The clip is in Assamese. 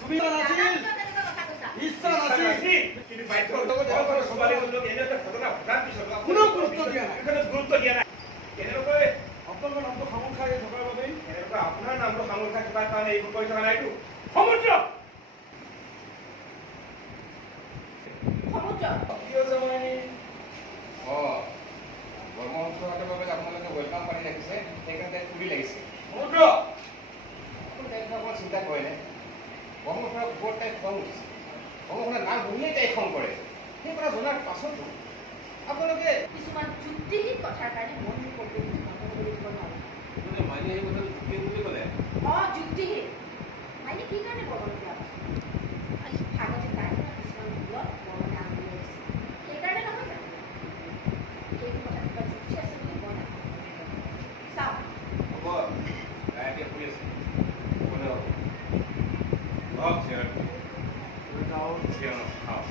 সুবিধা নাছিল ইচ্ছা নাছিল কিন্তু বাইকৰ লগত যাব সবাৰে লোক এনে এটা ঘটনা ঘটাৰ পিছত কোনো গুৰুত্ব দিয়া নাই এখানে গুৰুত্ব দিয়া নাই কেনেকৈ আপোনালোকৰ নামটো সামৰি খাই থকাৰ বাবে এনেকুৱা আপোনাৰ নামটো সামৰি খাই কিবা কাৰণে এইবোৰ কৰি থকা নাইতো সমুদ্ৰ কিয় জামাই কৰ্মসংস্থাপনৰ বাবে আপোনালোকে ৱেলকাম পানী ৰাখিছে সেইকাৰণে তাত ফুৰি লাগিছে সমুদ্ৰ আপুনি তাইক অকণমান চিন্তা কৰেনে কৰ্মসংস্থাপনৰ ওপৰত তাই খং উঠিছে কৰ্মসংস্থাপনৰ নাম শুনিলেই তাই খং কৰে সেই কথা জনাৰ পাছতো আপোনালোকে কিছুমান যুক্তিহীন কথাৰ কাৰণে মন কৰি দিব নোৱাৰে মাইনে এই কথাটো যুক্তিহীন বুলি ক'লে যুক্তিহীন মাইনে কি কাৰণে বৰ্ণনীয় ভাগতে তাৰ কিছুমান ভুলত বৰ্ণনা আনি আহিছে সেইকাৰণে নহয় জানো সেইটো কথা কিবা যুক্তি আছে বুলি মই নাভাবোঁ চাওক হ'ব তাই এতিয়া ফুৰি আছে ক'লে হ'ব চিয়াৰ খাওঁ